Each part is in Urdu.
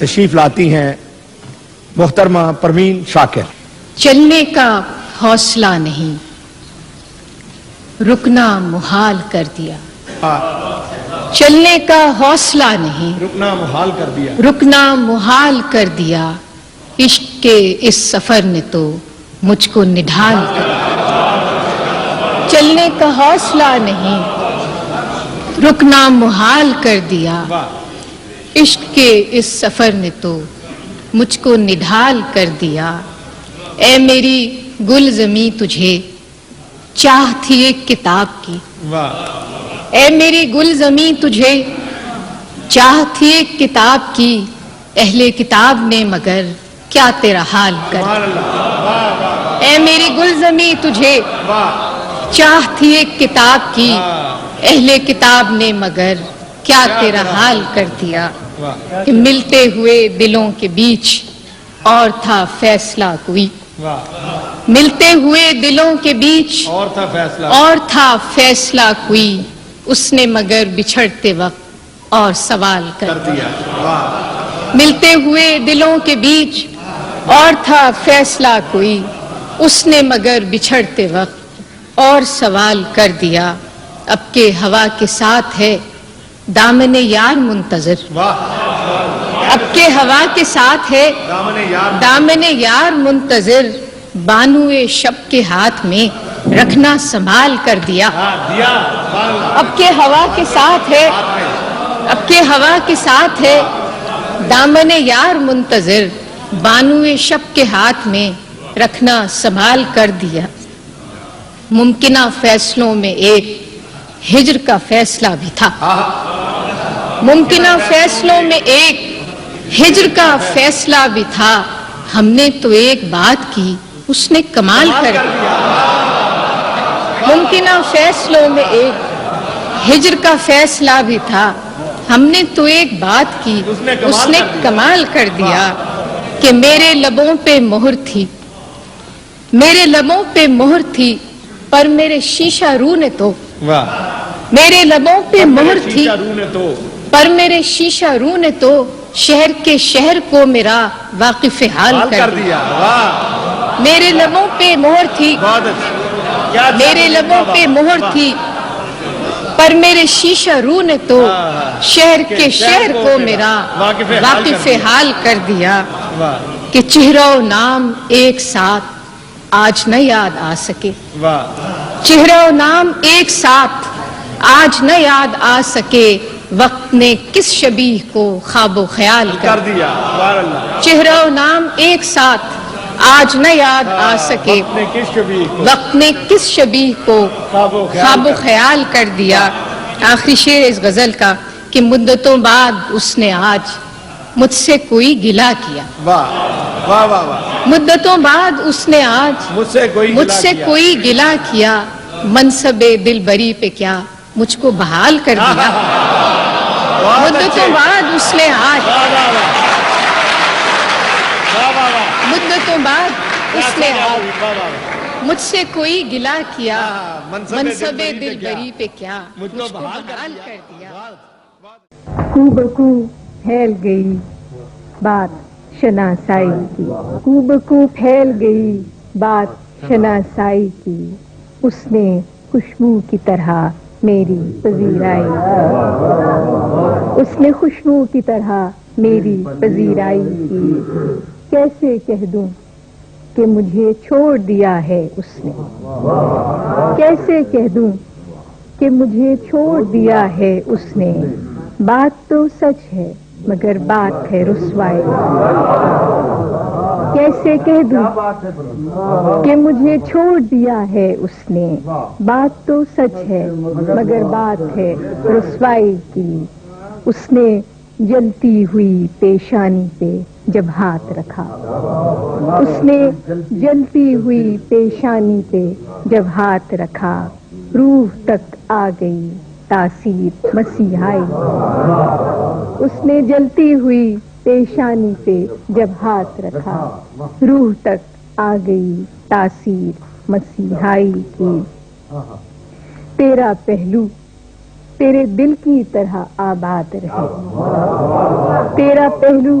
تشریف لاتی ہیں محترمہ پروین شاکر۔ چلنے کا حوصلہ نہیں، رکنا محال کر دیا۔ چلنے کا حوصلہ نہیں، رکنا محال کر دیا۔ رکنا محال کر دیا، عشق کے اس سفر نے تو مجھ کو نڈھال کر دیا۔ چلنے کا حوصلہ نہیں، رکنا محال کر دیا، عشق کے اس سفر نے تو مجھ کو نڈھال کر دیا۔ اے میری گل زمیں تجھے چاہ تھی ایک کتاب کی، اے میری گل زمیں تجھے چاہ تھی ایک کتاب کی، اہل کتاب نے مگر کیا تیرا حال کر دیا۔ اے میری گل زمیں تجھے چاہ تھی ایک کتاب کی، اہل کتاب نے مگر کیا تیرا حال کر دیا۔ کہ ملتے ہوئے دلوں کے بیچ اور تھا فیصلہ کوئی، ملتے ہوئے دلوں کے بیچ اور تھا فیصلہ کوئی، اس نے مگر بچھڑتے وقت اور سوال کر دیا۔ ملتے ہوئے دلوں کے بیچ اور تھا فیصلہ کوئی، اس نے مگر بچھڑتے وقت اور سوال کر دیا۔ اب کے ہوا کے ساتھ ہے دامن یار منتظر، اب کے ہوا کے ساتھ ہے دامن یار منتظر، بانوئے شب کے ہاتھ میں رکھنا سنبھال کر دیا۔ اب کے ہوا کے ساتھ ہے، اب کے ہوا کے ساتھ ہے دامن یار منتظر، بانوئے شب کے ہاتھ میں رکھنا سنبھال کر دیا۔ ممکنہ فیصلوں میں ایک ہجر کا فیصلہ بھی تھا، ممکنہ فیصلوں میں ایک ہجر کا فیصلہ بھی تھا، ہم نے تو ایک بات کی اس نے کمال کر دیا۔ ممکنہ فیصلوں میں ایک ہجر کا فیصلہ بھی تھا، ہم نے تو ایک بات کی اس نے کمال کر دیا۔ کہ میرے لبوں پہ مہر تھی، میرے لبوں پہ مہر تھی، پر میرے شیشہ رو نے تو، میرے لبوں پہ مہر تھی پر میرے شیشہ رو نے تو، شہر کے شہر کو میرا واقف حال کر دیا۔ میرے لبوں پہ مہر تھی، میرے لبوں پہ مہر تھی، پر میرے شیشہ رو نے تو شہر کے شہر کو میرا واقف حال کر دیا۔ کہ چہرہ و نام ایک ساتھ آج نہ یاد آ سکے، چہرہ و نام ایک ساتھ آج نہ یاد آ سکے، وقت نے کس شبیہ کو خواب و خیال کر دیا۔ چہرہ و نام ایک ساتھ آج نہ یاد آ سکے، وقت نے کس شبیہ کو خواب و خیال کر دیا۔ آخری شعر اس غزل کا کہ مدتوں بعد اس نے آج مجھ سے کوئی گلہ کیا، مدتوں بعد اس نے آج مجھ سے کوئی گلہ کیا، منصب دلبری پہ کیا مجھ کو بحال کر دیا۔ مدتوں بعد اس نے آج مدتوں بعد اس نے آج مجھ سے کوئی گلہ کیا، منصب دلبری پہ کیا مجھ کو بحال کر دیا۔ کو بکو پھیل گئی بات شناسائی کی، کو بکو پھیل گئی بات شناسائی کی، اس نے خوشبو کی طرح میری پذیرائی، اس نے خوشبو کی طرح میری پذیرائی کی۔ کیسے کہہ دوں کہ مجھے چھوڑ دیا ہے اس نے، کیسے کہہ دوں کہ مجھے چھوڑ دیا ہے اس نے، بات تو سچ ہے مگر بات ہے رسوائی۔ کیسے کہہ دوں کہ مجھے چھوڑ دیا ہے اس نے، بات تو سچ ہے مگر بات ہے رسوائی کی۔ اس نے جلتی ہوئی پیشانی پہ جب ہاتھ رکھا، اس نے جلتی ہوئی پیشانی پہ جب ہاتھ رکھا، روح تک آ گئی تاثیر مسیحائی۔ اس نے جلتی ہوئی پیشانی پہ جب ہاتھ رکھا، روح تک آ گئی تاثیر مسیحائی کی۔ تیرا پہلو تیرے دل کی طرح آباد رہے، تیرا پہلو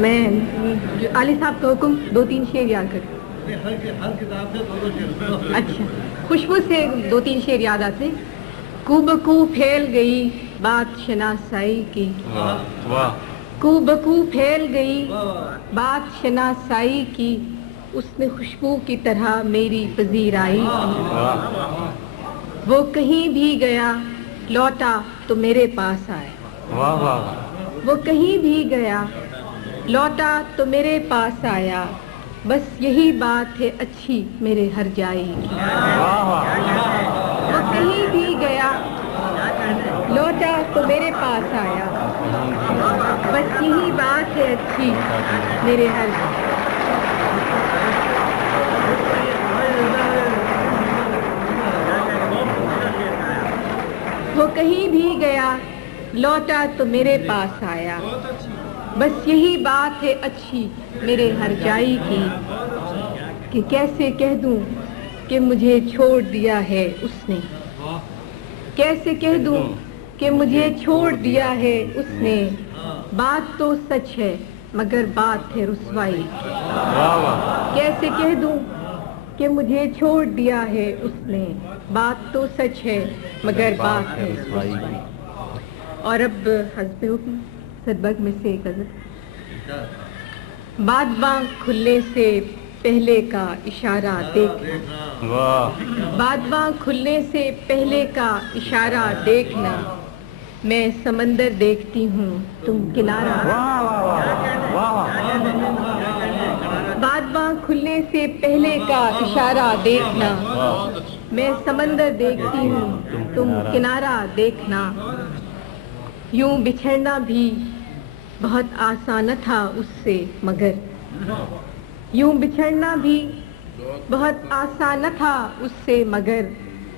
میں علی صاحب کا حکم 2-3 شعر یاد کر. ہر کتاب سے 2 شعر. اچھا خوشبو سے 2-3 شعر یاد آتے. کو بکو پھیل گئی بات شناسائی کی. واہ. کو بکو پھیل گئی بات شناسائی کی. اس نے خوشبو کی طرح میری پذیرائی کی. وہ کہیں بھی گیا لوٹا تو میرے پاس آئے. واہ واہ. وہ کہیں بھی گیا لوٹا تو میرے پاس آیا. بس یہی بات ہے اچھی میرے ہر جائی کی. وہ کہیں بھی گیا لوٹا تو میرے پاس آیا. بس یہی بات ہے اچھی میرے ہر وہ کہیں بھی گیا لوٹا تو میرے پاس آیا. بس یہی بات ہے اچھی میرے ہر جائی کی. کہ کیسے کہہ دوں کہ مجھے چھوڑ دیا ہے اس نے. کیسے کہہ دوں کہ مجھے چھوڑ دیا ہے اس نے. بات تو سچ ہے مگر بات ہے رسوائی. کیسے کہہ دوں کہ مجھے چھوڑ دیا ہے اس نے. بات تو سچ ہے مگر بات ہے رسوائی. اور اب حسب حکم صدبرگ میں سے ایک غزل. بادباں کھلنے سے پہلے کا اشارہ دیکھنا. واہ. بادباں کھلنے سے پہلے کا اشارہ دیکھنا. میں سمندر دیکھتی ہوں تم کنارہ. بادباں کھلنے سے پہلے کا اشارہ دیکھنا. میں سمندر دیکھتی ہوں تم کنارہ دیکھنا. یوں بچھڑنا بھی بہت آسان تھا اس سے مگر. یوں بچھڑنا بھی بہت آسان تھا اس سے مگر.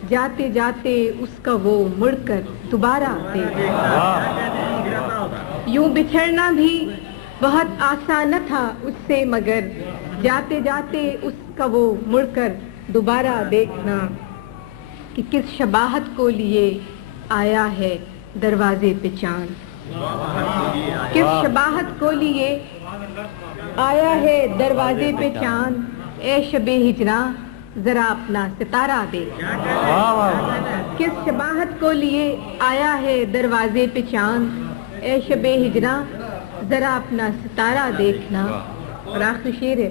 جاتے جاتے اس کا وہ مڑ کر دوبارہ دیکھنا. یوں بچھڑنا بھی بہت آسان تھا اس سے مگر. جاتے جاتے اس کا وہ مڑ کر دوبارہ دیکھنا. کہ کس شباہت کو لیے آیا ہے دروازے پہ چاند. کس شباہت کو لیے آیا ہے دروازے پہ چاند. اے شب ہجراں ذرا اپنا ستارہ دیکھ. کس شباہت کو لیے آیا ہے دروازے پہ چاند. اے شب ہجراں ذرا اپنا ستارہ دیکھنا. اور آخری شعر ہے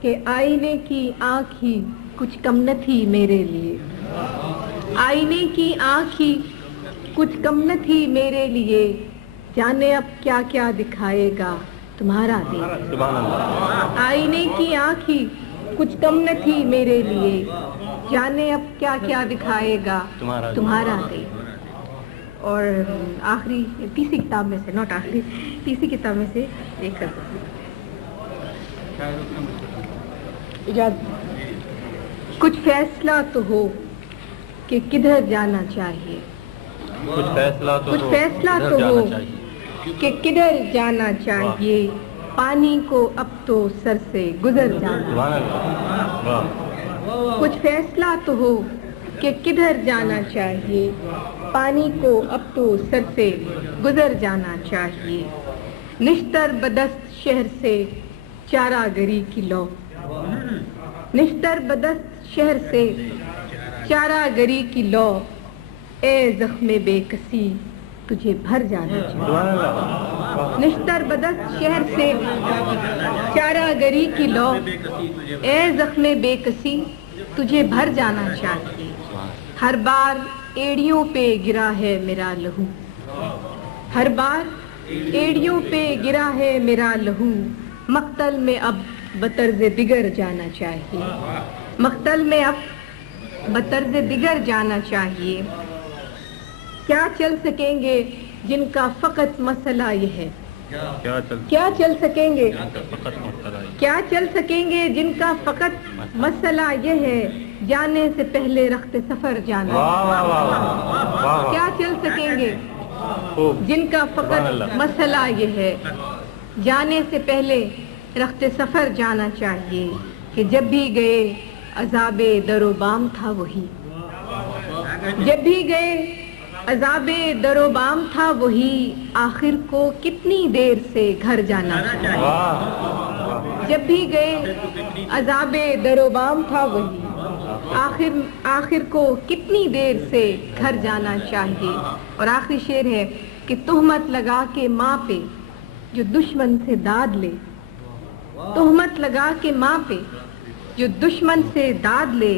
کہ آئینے کی آنکھ ہی کچھ کم نہ تھی میرے لیے. آئینے کی آنکھ ہی کچھ کم نہ تھی میرے لیے. جانے اب کیا کیا دکھائے گا تمہارا دیکھ. آئینے کی آنکھ ہی کچھ کم نہ تھی میرے لیے. جانے اب کیا کیا دکھائے گا تمہارا دیکھ. اور آخری تیسری کتاب میں سے نوٹ آخری تیسری کتاب میں سے ایک کچھ فیصلہ تو ہو کہ کدھر جانا چاہیے. کچھ فیصلہ تو ہو کہ کدھر جانا چاہیے. پانی کو اب تو سر سے گزر جانا. کچھ فیصلہ تو ہو کہ کدھر جانا چاہیے. پانی کو اب تو سر سے گزر جانا چاہیے. نشتر بدست شہر سے چارہ گری کی لو. نشتر بدست شہر سے چارہ گری کی لو. اے زخم بے کسی تجھے بھر جانا چاہیے. نشتر بدست شہر سے چارہ گری کی لو. اے زخم بے کسی تجھے بھر جانا چاہیے. ہر بار ایڑیوں پہ گرا ہے میرا لہو. ہر بار ایڑیوں پہ گرا ہے میرا لہو. مقتل میں اب بطرز دیگر جانا چاہیے. مقتل میں اب بطرز دیگر جانا چاہیے. کیا چل سکیں گے جن کا فقط مسئلہ یہ ہے. کیا چل سکیں گے کیا چل سکیں گے جن کا فقط مسئلہ یہ ہے. جانے سے پہلے رخت سفر جانا. کیا چل سکیں گے جن کا فقط مسئلہ یہ ہے. جانے سے پہلے رخت سفر جانا چاہیے. کہ جب بھی گئے عذاب در و بام تھا وہی. جب بھی گئے عذاب در و بام تھا وہی آخر کو کتنی دیر سے گھر جانا چاہیے. واہ جب بھی گئے عذاب در و بام تھا وہی آخر کو کتنی دیر سے گھر جانا چاہیے. اور آخری شعر ہے کہ تہمت لگا کے ماں پہ جو دشمن سے داد لے, تہمت لگا کے ماں پہ جو دشمن سے داد لے,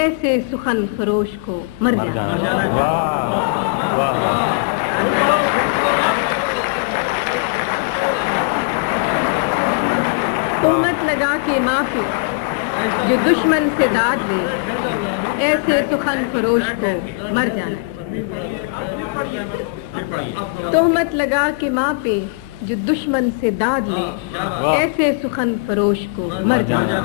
ایسے سخن فروش کو مر جانا. واہ واہ تہمت لگا کے ماں پہ جو دشمن سے داد لے, ایسے سخن فروش کو مر جانا. تہمت لگا کے ماں پہ جو دشمن سے داد لے, ایسے سخن فروش کو مر جانا.